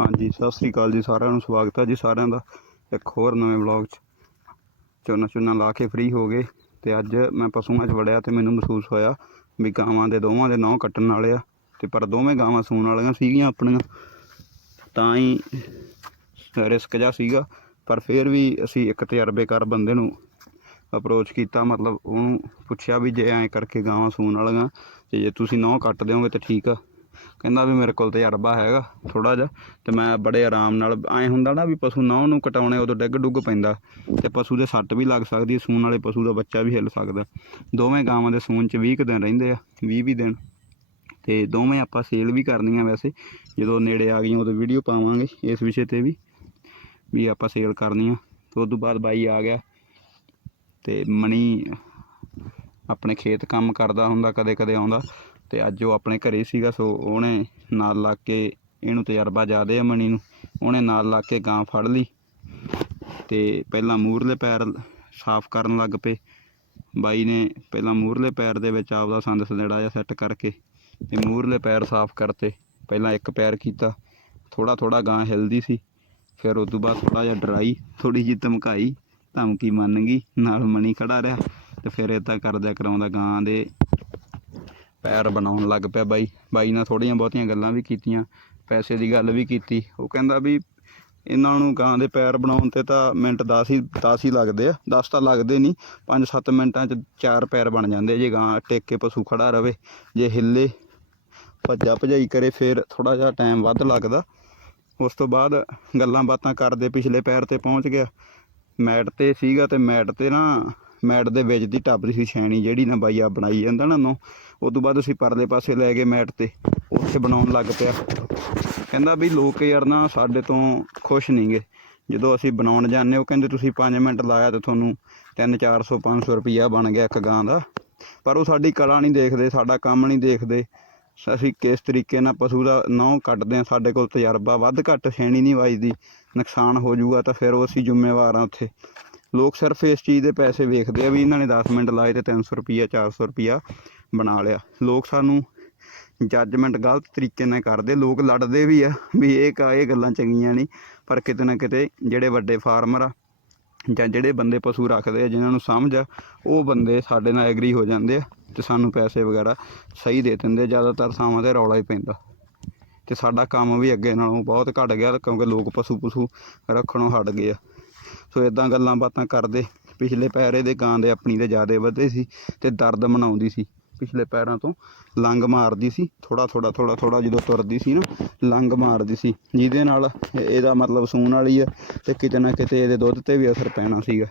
ਹਾਂਜੀ, ਸਤਿ ਸ੍ਰੀ ਅਕਾਲ ਜੀ ਸਾਰਿਆਂ ਨੂੰ, ਸਵਾਗਤ ਹੈ ਜੀ ਸਾਰਿਆਂ ਦਾ ਇੱਕ ਹੋਰ ਨਵੇਂ ਵਲੌਗ 'ਚ। ਝੋਨਾ ਝੋਨਾ ਲਾ ਕੇ ਫ੍ਰੀ ਹੋ ਗਏ ਤੇ ਅੱਜ ਮੈਂ ਪਸ਼ੂਆਂ 'ਚ ਵੜਿਆ ਤੇ ਮੈਨੂੰ ਮਹਿਸੂਸ ਹੋਇਆ ਵੀ ਗਾਵਾਂ ਦੇ ਦੋਵਾਂ ਦੇ ਨਹੁੰ ਕੱਟਣ ਵਾਲੇ ਆ ਤੇ ਪਰ ਦੋਵੇਂ ਗਾਵਾਂ ਸੂਣ ਵਾਲੀਆਂ ਸੀਗੀਆਂ ਆਪਣੀਆਂ। ਤਾਂ ਹੀ ਰਿਸਕ ਜਿਹਾ ਸੀਗਾ, ਪਰ ਫਿਰ ਵੀ ਅਸੀਂ ਇੱਕ ਤਜਰਬੇਕਾਰ ਬੰਦੇ ਨੂੰ ਅਪਰੋਚ ਕੀਤਾ, ਮਤਲਬ ਉਹਨੂੰ ਪੁੱਛਿਆ ਵੀ ਜੇ ਐਂ ਕਰਕੇ ਗਾਵਾਂ ਸੂਣ ਵਾਲੀਆਂ ਤੇ ਜੇ ਤੁਸੀਂ ਨਹੁੰ ਕੱਟ ਦਿਓਗੇ ਤਾਂ ਠੀਕ ਆ। ਕਹਿੰਦਾ ਵੀ ਮੇਰੇ ਕੋਲ ਤਜਰਬਾ ਹੈਗਾ ਥੋੜਾ ਜਿਹਾ ਤੇ ਮੈਂ ਬੜੇ ਆਰਾਮ ਨਾਲ ਐਂ ਹੁੰਦਾ ਨਾ ਵੀ ਪਸ਼ੂ ਨਹੁੰ ਨੂੰ ਕਟਾਉਣੇ ਉਦੋਂ ਡਿੱਗ ਡੁੱਗ ਪੈਂਦਾ ਤੇ ਪਸ਼ੂ ਦੇ ਸੱਟ ਵੀ ਲੱਗ ਸਕਦੀ ਹੈ, ਸੂਣ ਵਾਲੇ ਪਸ਼ੂ ਦਾ ਬੱਚਾ ਵੀ ਹਿੱਲ ਸਕਦਾ। ਦੋਵੇਂ ਗਾਵਾਂ ਦੇ ਸੂਣ 'ਚ 20 ਕੁ ਦਿਨ ਰਹਿੰਦੇ ਆ 20 ਵੀ ਦਿਨ। ਤੇ ਦੋਵੇਂ ਆਪਾਂ ਸੇਲ ਵੀ ਕਰਨੀਆਂ ਵੈਸੇ, ਜਦੋਂ ਨੇੜੇ ਆ ਗਈਆਂ ਉਦੋਂ ਵੀਡੀਓ ਪਾਵਾਂਗੇ ਇਸ ਵਿਸ਼ੇ ਤੇ ਵੀ ਵੀ ਆਪਾਂ ਸੇਲ ਕਰਨੀਆਂ ਤੇ ਉਸ ਤੋਂ ਬਾਅਦ ਬਾਈ ਆ ਗਿਆ ਤੇ ਮਣੀ ਆਪਣੇ ਖੇਤ ਕੰਮ ਕਰਦਾ ਹੁੰਦਾ ਕਦੇ ਕਦੇ ਆਉਂਦਾ। ਤੇ ਅੱਜ ਉਹ ਆਪਣੇ ਘਰੇ ਸੀਗਾ, ਸੋ ਉਹਨੇ ਨਾਲ ਲੱਗ ਕੇ ਇਹਨੂੰ ਤਜਰਬਾ ਜ਼ਿਆਦੇ ਆ ਮਣੀ ਨੂੰ। ਉਹਨੇ ਨਾਲ ਲੱਗ ਕੇ ਗਾਂ ਫੜ ਲਈ ਤੇ ਪਹਿਲਾਂ ਮੂਰਲੇ ਪੈਰ ਸਾਫ਼ ਕਰਨ ਲੱਗ ਪਏ। ਬਾਈ ਨੇ ਪਹਿਲਾਂ ਮੂਰਲੇ ਪੈਰ ਦੇ ਵਿੱਚ ਆਪਦਾ ਸੰਦ ਸਦੜਾ ਜਿਹਾ ਸੈੱਟ ਕਰਕੇ ਤੇ ਮੂਰਲੇ ਪੈਰ ਸਾਫ਼ ਕਰਤੇ। ਪਹਿਲਾਂ ਇੱਕ ਪੈਰ ਕੀਤਾ ਥੋੜਾ ਥੋੜਾ ਗਾਂ ਹਿਲਦੀ ਸੀ, ਫਿਰ ਉਸ ਤੋਂ ਬਾਅਦ ਥੋੜਾ ਜਿਹਾ ਡਰਾਈ ਥੋੜੀ ਜਿਹੀ ਧਮਕਾਈ, ਧਮਕੀ ਮੰਨ ਗਈ, ਨਾਲ ਮਣੀ ਖੜਾ ਰਿਹਾ ਤੇ ਫਿਰ ਇਦਾਂ ਕਰਦਿਆ ਕਰਾਉਂਦਾ ਗਾਂ ਦੇ ਪੈਰ ਬਣਾਉਣ ਲੱਗ ਪਿਆ ਬਾਈ। ਬਾਈ ਨਾਲ ਥੋੜੀਆਂ ਬਹੁਤੀਆਂ ਗੱਲਾਂ ਵੀ ਕੀਤੀਆਂ, ਪੈਸੇ ਦੀ ਗੱਲ ਵੀ ਕੀਤੀ। ਉਹ ਕਹਿੰਦਾ ਵੀ ਇਹਨਾਂ ਨੂੰ ਗਾਂ ਦੇ ਪੈਰ ਬਣਾਉਣ ਤੇ ਤਾਂ ਮਿੰਟ 10 ਹੀ 10 ਹੀ ਲੱਗਦੇ ਆ। 10 ਤਾਂ ਲੱਗਦੇ ਨਹੀਂ 5-7 ਮਿੰਟਾਂ 'ਚ ਚਾਰ ਪੈਰ ਬਣ ਜਾਂਦੇ ਜੇ ਗਾਂ ਟੇਕ ਕੇ ਪਸ਼ੂ ਖੜਾ ਰਵੇ। ਜੇ ਹਿੱਲੇ ਭੱਜਾ ਭਜਾਈ ਕਰੇ ਫਿਰ ਥੋੜਾ ਜਿਹਾ ਟਾਈਮ ਵੱਧ ਲੱਗਦਾ। ਉਸ ਤੋਂ ਬਾਅਦ ਗੱਲਾਂ ਬਾਤਾਂ ਕਰਦੇ ਪਿਛਲੇ ਪੈਰ ਤੇ ਪਹੁੰਚ ਗਿਆ। ਮੈਟ ਤੇ ਸੀਗਾ ਤੇ ਮੈਟ ਤੇ ਨਾ ਮੈਟ ਦੇ ਵਿੱਚ ਦੀ ਟੱਬ ਸੀ ਛੈਣੀ ਜਿਹੜੀ ਨਾ ਬਾਈ ਆ ਬਣਾਈ ਜਾਂਦਾ ਨਾ ਨੋ ਉਸ ਤੋਂ ਬਾਅਦ ਅਸੀਂ ਪਰਲੇ ਪਾਸੇ ਲੈ ਗਏ ਮੈਟ ਤੇ, ਉੱਥੇ ਬਣਾਉਣ ਲੱਗ ਪਿਆ। ਕਹਿੰਦਾ ਵੀ ਲੋਕ ਯਾਰ ਨਾ ਸਾਡੇ ਤੋਂ ਖੁਸ਼ ਨਹੀਂਗੇ ਜਦੋਂ ਅਸੀਂ ਬਣਾਉਣ ਜਾਂਦੇ, ਉਹ ਕਹਿੰਦੇ ਤੁਸੀਂ 5 ਮਿੰਟ ਲਾਇਆ ਤੇ ਤੁਹਾਨੂੰ 3 400 500 ਰੁਪਈਆ ਬਣ ਗਿਆ ਇੱਕ ਗਾਂ ਦਾ। ਪਰ ਉਹ ਸਾਡੀ ਕਲਾ ਨਹੀਂ ਦੇਖਦੇ, ਸਾਡਾ ਕੰਮ ਨਹੀਂ ਦੇਖਦੇ। ਅਸੀਂ ਕਿਸ ਤਰੀਕੇ ਨਾਲ ਪਸ਼ੂ ਦਾ ਨਹੁੰ ਕੱਟਦੇ ਆ ਸਾਡੇ ਕੋਲ ਤਜਰਬਾ ਵੱਧ ਘੱਟ, ਛੇਣੀ ਨਹੀਂ ਵੱਜਦੀ। ਨੁਕਸਾਨ ਹੋ ਜਾਊਗਾ ਤਾਂ ਫਿਰ ਉਹ ਅਸੀਂ ਜ਼ਿੰਮੇਵਾਰ ਆ ਉੱਥੇ। ਲੋਕ ਸਿਰਫ ਇਸ ਚੀਜ਼ ਦੇ ਪੈਸੇ ਵੇਖਦੇ ਆ ਵੀ ਇਹਨਾਂ ਨੇ 10 ਮਿੰਟ ਲਾਏ ਤੇ 300 ਰੁਪਈਆ 400 ਰੁਪਈਆ ਬਣਾ ਲਿਆ। ਲੋਕ ਸਾਨੂੰ ਜੱਜਮੈਂਟ ਗਲਤ ਤਰੀਕੇ ਨਾਲ ਕਰਦੇ, ਲੋਕ ਲੜਦੇ ਵੀ ਆ ਵੀ ਇਹ ਕਾ, ਇਹ ਗੱਲਾਂ ਚੰਗੀਆਂ ਨਹੀਂ, ਪਰ ਕਿਤੇ ਨਾ ਕਿਤੇ ਜਿਹੜੇ ਵੱਡੇ ਫਾਰਮਰ ਆ ਜਾਂ ਜਿਹੜੇ ਬੰਦੇ ਪਸ਼ੂ ਰੱਖਦੇ ਆ, ਜਿਨ੍ਹਾਂ ਨੂੰ ਸਮਝ ਆ, ਉਹ ਬੰਦੇ ਸਾਡੇ ਨਾਲ ਐਗਰੀ ਹੋ ਜਾਂਦੇ ਆ ਤੇ ਸਾਨੂੰ ਪੈਸੇ ਵਗੈਰਾ ਸਹੀ ਦੇ ਦਿੰਦੇ ਜ਼ਿਆਦਾਤਰ ਥਾਵਾਂ ਤੇ ਰੌਲਾ ਹੀ ਪੈਂਦਾ। ਤੇ ਸਾਡਾ ਕੰਮ ਵੀ ਅੱਗੇ ਨਾਲੋਂ ਬਹੁਤ ਘਟ ਗਿਆ ਕਿਉਂਕਿ ਲੋਕ ਪਸ਼ੂ ਪਸ਼ੂ ਰੱਖਣੋਂ ਹਟ ਗਏ ਆ। ਸੋ ਇਦਾਂ ਗੱਲਾਂ ਬਾਤਾਂ ਕਰਦੇ। ਪਿਛਲੇ ਪੈਰੇ ਦੇ ਗਾਂ ਦੇ ਆਪਣੀ ਦੇ ਜ਼ਿਆਦੇ ਵਧੇ ਸੀ ਤੇ ਦਰਦ ਮਨਾਉਂਦੀ ਸੀ। ਪਿਛਲੇ ਪੈਰਾਂ ਤੋਂ ਲੰਗ ਮਾਰਦੀ ਸੀ। ਥੋੜਾ ਥੋੜਾ ਥੋੜਾ ਥੋੜਾ ਜਦੋਂ ਤੁਰਦੀ ਸੀ ਨਾ ਲੰਗ ਮਾਰਦੀ ਸੀ। ਜਿਹਦੇ ਨਾਲ ਇਹਦਾ ਮਤਲਬ ਸੂਣ ਵਾਲੀ ਆ ਤੇ ਕਿਤੇ ਨਾ ਕਿਤੇ ਇਹਦੇ ਦੁੱਧ ਤੇ ਵੀ ਅਸਰ ਪੈਣਾ ਸੀਗਾ।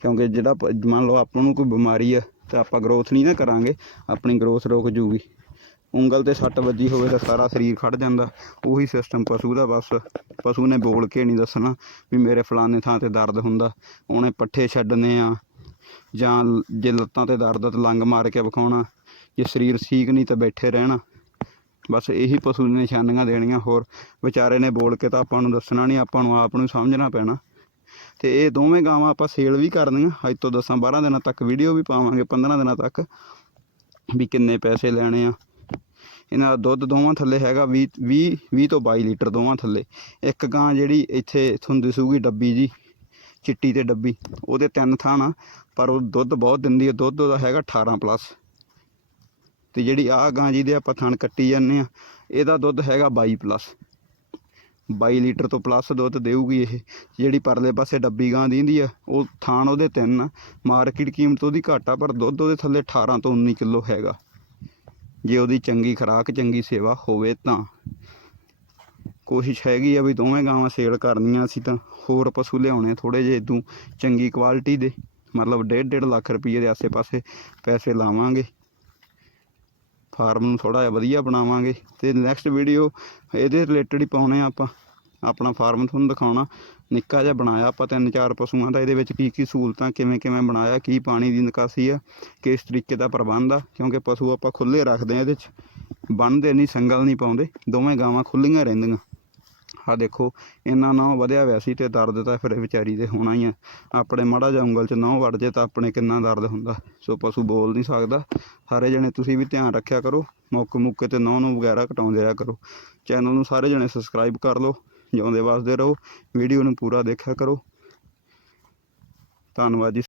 ਕਿਉਂਕਿ ਜਿਹੜਾ ਪ- ਮੰਨ ਲਓ ਆਪਾਂ ਨੂੰ ਕੋਈ ਬਿਮਾਰੀ ਆ, ਤਾਂ ਆਪਾਂ ਗਰੋਥ ਨਹੀਂ ਨਾ ਕਰਾਂਗੇ, ਆਪਣੀ ਗਰੋਥ ਰੋਕ ਜੂਗੀ। ਉਂਗਲ ਤੇ ਸੱਟ ਵੱਜੀ ਹੋਵੇ ਤਾਂ ਸਾਰਾ ਸਰੀਰ ਖੜ ਜਾਂਦਾ। ਉਹੀ ਸਿਸਟਮ ਪਸ਼ੂ ਦਾ ਬਸ। ਪਸ਼ੂ ਨੇ ਬੋਲ ਕੇ ਨਹੀਂ ਦੱਸਣਾ ਵੀ ਮੇਰੇ ਫਲਾਣੇ ਥਾਂ ਤੇ ਦਰਦ ਹੁੰਦਾ। ਉਹਨੇ ਪੱਠੇ ਛੱਡਨੇ ਆ ਜਾਂ ਜੇ ਲੱਤਾਂ ਤੇ ਦਰਦ ਆ ਤਾਂ ਲੰਗ ਮਾਰ ਕੇ ਵਿਖਾਉਣਾ। ਜੇ ਸਰੀਰ ਠੀਕ ਨਹੀਂ ਤਾਂ ਬੈਠੇ ਰਹਿਣਾ। ਬਸ ਇਹੀ ਪਸ਼ੂ ਨੇ ਨਿਸ਼ਾਨੀਆਂ ਦੇਣੀਆਂ। ਹੋਰ ਵਿਚਾਰੇ ਨੇ ਬੋਲ ਕੇ ਤਾਂ ਆਪਾਂ ਨੂੰ ਦੱਸਣਾ ਨਹੀਂ, ਆਪਾਂ ਨੂੰ ਆਪ ਨੂੰ ਸਮਝਣਾ ਪੈਣਾ। ਤੇ ਇਹ ਦੋਵੇਂ ਗਾਵਾਂ ਆਪਾਂ ਸੇਲ ਵੀ ਕਰਨੀਆਂ। ਅੱਜ ਤੋਂ 10 12 ਦਿਨਾਂ ਤੱਕ ਵੀਡੀਓ ਵੀ ਪਾਵਾਂਗੇ 15 ਦਿਨਾਂ ਤੱਕ ਵੀ ਕਿੰਨੇ ਪੈਸੇ ਲੈਣੇ ਆ। ਇਹਨਾਂ ਦਾ ਦੁੱਧ ਦੋਵਾਂ ਥੱਲੇ ਹੈਗਾ 20 20 20 ਤੋਂ 22 ਲੀਟਰ ਦੋਵਾਂ ਥੱਲੇ। ਇੱਕ ਗਾਂ ਜਿਹੜੀ ਇੱਥੇ ਤੁਹਾਨੂੰ ਦਿਸੂਗੀ ਡੱਬੀ ਜੀ, ਚਿੱਟੀ ਤੇ ਡੱਬੀ, ਉਹਦੇ ਤਿੰਨ ਥਾਂ ਆ ਪਰ ਉਹ ਦੁੱਧ ਬਹੁਤ ਦਿੰਦੀ ਹੈ, ਦੁੱਧ ਉਹਦਾ ਹੈਗਾ 18 ਪਲੱਸ ਤੇ ਜਿਹੜੀ ਆਹ ਗਾਂ ਜਿਹਦੇ ਆਪਾਂ ਥਣ ਕੱਟੀ ਜਾਂਦੇ ਆ ਇਹਦਾ ਦੁੱਧ ਹੈਗਾ 22 ਪਲੱਸ 22 ਲੀਟਰ ਤੋਂ ਪਲੱਸ ਦੁੱਧ ਦੇਊਗੀ ਇਹ। ਜਿਹੜੀ ਪਰਲੇ ਪਾਸੇ ਡੱਬੀ ਗਾਂ ਦਿੰਦੀ ਆ, ਉਹ ਥਾਣ ਉਹਦੇ ਤਿੰਨ ਆ। ਮਾਰਕੀਟ ਕੀਮਤ ਉਹਦੀ ਘੱਟ ਆ, ਪਰ ਦੁੱਧ ਉਹਦੇ ਥੱਲੇ 18 ਤੋਂ 19 ਕਿਲੋ ਹੈਗਾ। ਜੇ ਉਹਦੀ ਚੰਗੀ ਖੁਰਾਕ, ਚੰਗੀ ਸੇਵਾ ਹੋਵੇ ਤਾਂ। ਕੋਸ਼ਿਸ਼ ਹੈਗੀ ਆ ਵੀ ਦੋਵੇਂ ਗਾਵਾਂ ਸੇਲ ਕਰਨੀਆਂ ਅਸੀਂ ਤਾਂ ਹੋਰ ਪਸ਼ੂ ਲਿਆਉਣੇ ਥੋੜੇ ਜਿਹੇ ਇਦੋਂ ਚੰਗੀ ਕੁਆਲਿਟੀ ਦੇ, ਮਤਲਬ 1.5 ਲੱਖ ਰੁਪਏ ਦੇ ਆਸੇ-ਪਾਸੇ ਪੈਸੇ ਲਾਵਾਂਗੇ। ਫਾਰਮ ਨੂੰ ਥੋੜਾ ਜਿਹਾ ਵਧੀਆ ਬਣਾਵਾਂਗੇ। ਤੇ ਨੈਕਸਟ ਵੀਡੀਓ ਇਹਦੇ ਰਿਲੇਟਡ ਹੀ ਪਾਉਣੇ ਆ ਆਪਾਂ। ਆਪਣਾ ਫਾਰਮ ਤੁਹਾਨੂੰ ਦਿਖਾਉਣਾ। ਨਿੱਕਾ ਜਿਹਾ ਬਣਾਇਆ ਆਪਾਂ ਤਿੰਨ ਚਾਰ ਪਸ਼ੂਆਂ ਦਾ, ਇਹਦੇ ਵਿੱਚ ਕੀ ਕੀ ਸਹੂਲਤਾਂ, ਕਿਵੇਂ ਕਿਵੇਂ ਬਣਾਇਆ, ਕੀ ਪਾਣੀ ਦੀ ਨਿਕਾਸੀ ਆ, ਕਿਸ ਤਰੀਕੇ ਦਾ ਪ੍ਰਬੰਧ ਆ, ਕਿਉਂਕਿ ਪਸ਼ੂ ਆਪਾਂ ਖੁੱਲੇ ਰੱਖਦੇ ਆ ਇਹਦੇ 'ਚ ਬੰਨਦੇ ਨਹੀਂ, ਸੰਗਲ ਨਹੀਂ ਪਾਉਂਦੇ, ਦੋਵੇਂ ਗਾਵਾਂ ਖੁੱਲੀਆਂ ਰਹਿੰਦੀਆਂ। ਆ ਦੇਖੋ ਇਹਨਾਂ ਨਾਲ ਵਧਿਆ ਹੋਇਆ ਸੀ ਤੇ ਦਰਦ ਤਾਂ ਫਿਰ ਵਿਚਾਰੀ ਦੇ ਹੋਣਾ ਹੀ ਆ। ਆਪਣੇ ਮਾੜਾ ਜਿਹਾ ਉਂਗਲ 'ਚ ਨਹੁੰ ਵੜ ਜੇ ਤਾਂ ਆਪਣੇ ਕਿੰਨਾ ਦਰਦ ਹੁੰਦਾ, ਸੋ ਪਸ਼ੂ ਬੋਲ ਨਹੀਂ ਸਕਦਾ। ਸਾਰੇ ਜਣੇ ਤੁਸੀਂ ਵੀ ਧਿਆਨ ਰੱਖਿਆ ਕਰੋ ਮੌਕੇ ਮੁੱਕੇ ਤੇ ਨਹੁੰ ਨੂੰ ਵਗੈਰਾ ਘਟਾਉਂਦੇ ਰਿਹਾ ਕਰੋ। ਚੈਨਲ ਨੂੰ ਸਾਰੇ ਜਣੇ ਸਬਸਕ੍ਰਾਈਬ ਕਰ ਲਓ ਜਿਉਂਦੇ ਵਸਦੇ ਰਹੋ ਵੀਡੀਓ ਨੂੰ ਪੂਰਾ ਦੇਖਿਆ ਕਰੋ। ਧੰਨਵਾਦ ਜੀ।